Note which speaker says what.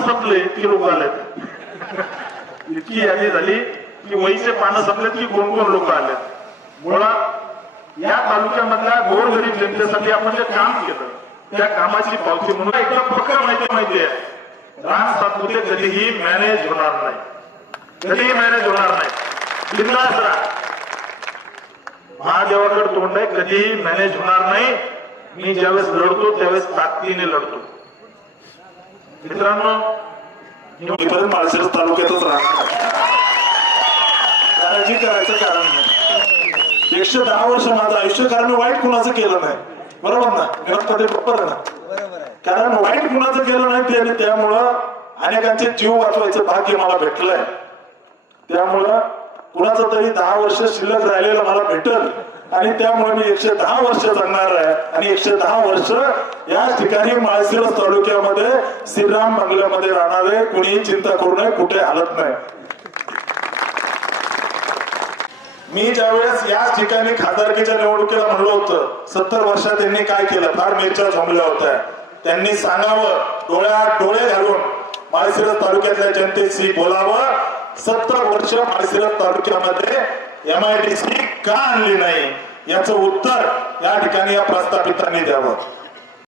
Speaker 1: संपले इतकी लोक आलेत. इतकी यादी झाली की वहीचे पानं संपलेत की कोण कोण लोक आलेत. मुळात या तालुक्यामधल्या गोरगरीब जनतेसाठी आपण जे काम केलं त्या कामाची पावती म्हणून एकदम पक्का माहिती माहिती आहे. रान सातपुते कधीही मॅनेज होणार नाही. कधीही मॅनेज होणार नाही. बिंदास राहा. महादेवाकडे तोंड आहे कधीही मॅनेज होणार नाही. मी ज्यावेळेस लढतो त्यावेळेस ताकदीने लढतो. मित्रांनो
Speaker 2: मी माळशिरस तालुक्यातच राहणार करायचं कारण नाही. एकशे दहा वर्ष माझं आयुष्य कारण वाईट कुणाचं केलं नाही. बरोबर ना? गणपती बरोबर ना? कारण वाईट कुणाचं केलं नाही ते आणि त्यामुळं अनेकांचे जीव वाचवायचं भाग्य मला भेटलंय. त्यामुळं कुणाचं तरी दहा वर्ष शिल्लक राहिलेलं मला भेटल. आणि त्यामुळे मी एकशे दहा वर्ष जगणार आहे. आणि एकशे दहा वर्ष या ठिकाणी माळशिरस तालुक्यामध्ये श्रीराम बंगल्यामध्ये राहणार आहे. कुणीही चिंता करू नये कुठे हलत नाही. मी ज्यावेळेस याच ठिकाणी खासदारकीच्या निवडणुकीला म्हणलं होतं सत्तर वर्षात त्यांनी काय केलं? फार मिरच्या झोंबल्या होत्या. त्यांनी सांगावं डोळ्यात डोळे घालून माळशिरस तालुक्यातल्या जनतेशी बोलावं सत्तर वर्ष माळशिरस तालुक्यामध्ये एम आय डी सी का आणली नाही? याचं उत्तर या ठिकाणी या प्रस्थापितांनी द्यावं.